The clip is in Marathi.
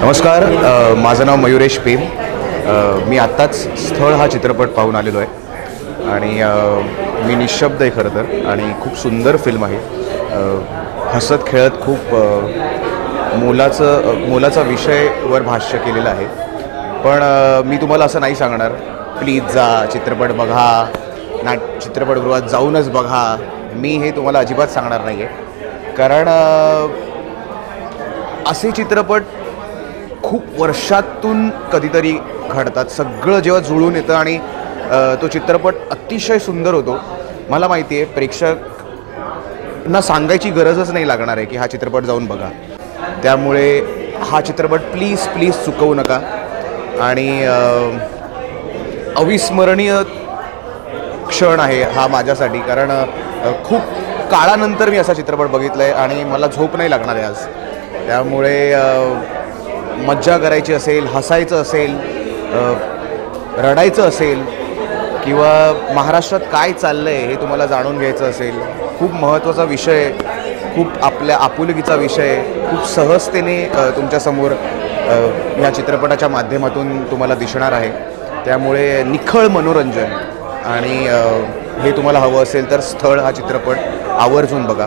नमस्कार, माझं नाव मयुरेश पेम. मी आत्ताच स्थळ हा चित्रपट पाहून आलेलो आहे आणि मी निशब्द आहे खरं तर, आणि खूप सुंदर फिल्म आहे. हसत खेळत खूप मोलाचा विषयवर भाष्य केलेलं आहे. पण मी तुम्हाला असं नाही सांगणार प्लीज जा चित्रपट बघा, चित्रपटगृहात जाऊनच बघा. मी हे तुम्हाला अजिबात सांगणार नाही आहे, कारण असे चित्रपट खूप वर्षातून कधीतरी घडतात. सगळं जेव्हा जुळून येतं आणि तो चित्रपट अतिशय सुंदर होतो. मला माहिती आहे प्रेक्षकांना सांगायची गरजच नाही लागणार आहे की हा चित्रपट जाऊन बघा. त्यामुळे हा चित्रपट प्लीज चुकवू नका. आणि अविस्मरणीय क्षण आहे हा माझ्यासाठी, कारण खूप काळानंतर मी असा चित्रपट बघितला आहे आणि मला झोप नाही लागणार आहे आज. त्यामुळे मज्जा करायची असेल, हसायचं असेल, रडायचं असेल, किंवा महाराष्ट्रात काय चाललं आहे हे तुम्हाला जाणून घ्यायचं असेल, खूप महत्त्वाचा विषय, खूप आपल्या आपुलकीचा विषय खूप सहजतेने तुमच्यासमोर ह्या चित्रपटाच्या माध्यमातून तुम्हाला दिसणार आहे. त्यामुळे निखळ मनोरंजन, आणि हे तुम्हाला हवं असेल तर स्थळ हा चित्रपट आवर्जून बघा.